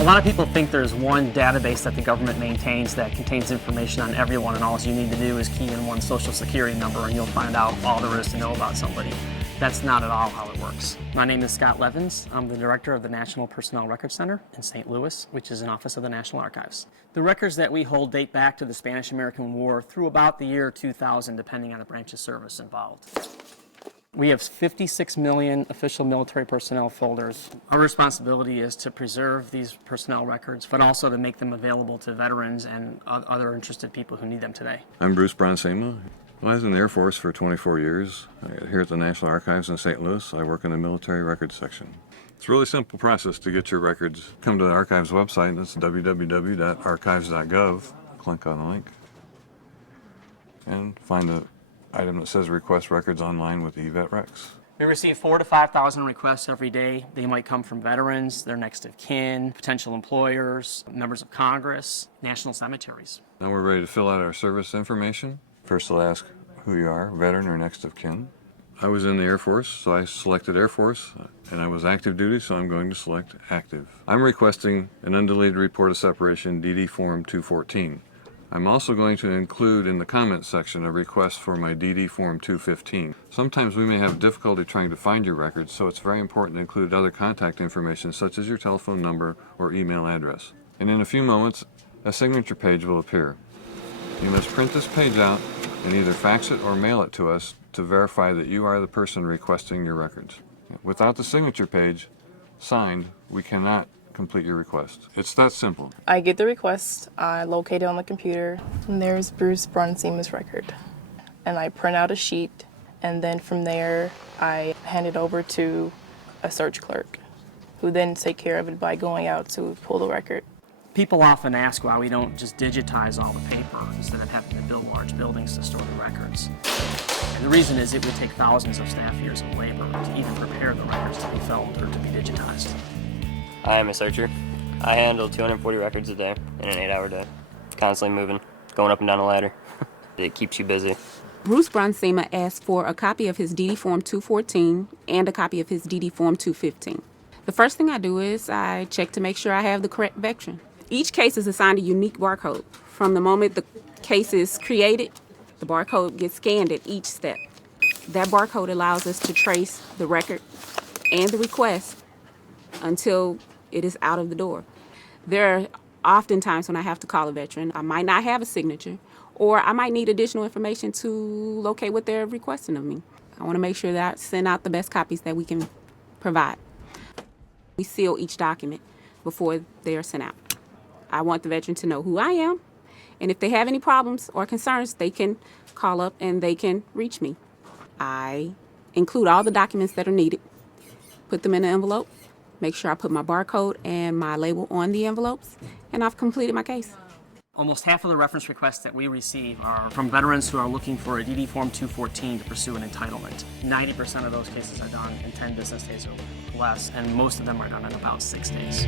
A lot of people think there's one database that the government maintains that contains information on everyone, and all you need to do is key in one social security number and you'll find out all there is to know about somebody. That's not at all how it works. My name is Scott Levins. I'm the director of the National Personnel Records Center in St. Louis, which is an office of the National Archives. The records that we hold date back to the Spanish-American War through about the year 2000, depending on the branch of service involved. We have 56 million official military personnel folders. Our responsibility is to preserve these personnel records, but also to make them available to veterans and other interested people who need them today. I'm Bruce Bronsema. Well, I was in the Air Force for 24 years. Here at the National Archives in St. Louis, I work in the military records section. It's a really simple process to get your records. Come to the Archives website, that's www.archives.gov. Click on the link and find the item that says Request Records Online with eVetRecs. We receive 4,000 to 5,000 requests every day. They might come from veterans, their next of kin, potential employers, members of Congress, national cemeteries. Now we're ready to fill out our service information. First they'll ask who you are, veteran or next of kin. I was in the Air Force, so I selected Air Force, and I was active duty, so I'm going to select active. I'm requesting an undeleted report of separation, DD Form 214. I'm also going to include in the comments section a request for my DD Form 215. Sometimes we may have difficulty trying to find your records, so it's very important to include other contact information such as your telephone number or email address. And in a few moments, a signature page will appear. You must print this page out and either fax it or mail it to us to verify that you are the person requesting your records. Without the signature page signed, we cannot complete your request. It's that simple. I get the request, I locate it on the computer, and there's Bruce Bronsema's record. And I print out a sheet, and then from there, I hand it over to a search clerk, who then take care of it by going out to pull the record. People often ask why we don't just digitize all the paper instead of having to build large buildings to store the records. And the reason is it would take thousands of staff years of labor to even prepare the records to be filmed or to be digitized. I am a searcher. I handle 240 records a day in an 8-hour day. Constantly moving, going up and down a ladder. It keeps you busy. Bruce Bronsema asked for a copy of his DD Form 214 and a copy of his DD Form 215. The first thing I do is I check to make sure I have the correct veteran. Each case is assigned a unique barcode. From the moment the case is created, the barcode gets scanned at each step. That barcode allows us to trace the record and the request until it is out of the door. There are often times when I have to call a veteran. I might not have a signature, or I might need additional information to locate what they're requesting of me. I want to make sure that I send out the best copies that we can provide. We seal each document before they are sent out. I want the veteran to know who I am, and if they have any problems or concerns, they can call up and they can reach me. I include all the documents that are needed, put them in an envelope, make sure I put my barcode and my label on the envelopes, and I've completed my case. Almost half of the reference requests that we receive are from veterans who are looking for a DD Form 214 to pursue an entitlement. 90% of those cases are done in 10 business days or less, and most of them are done in about 6 days.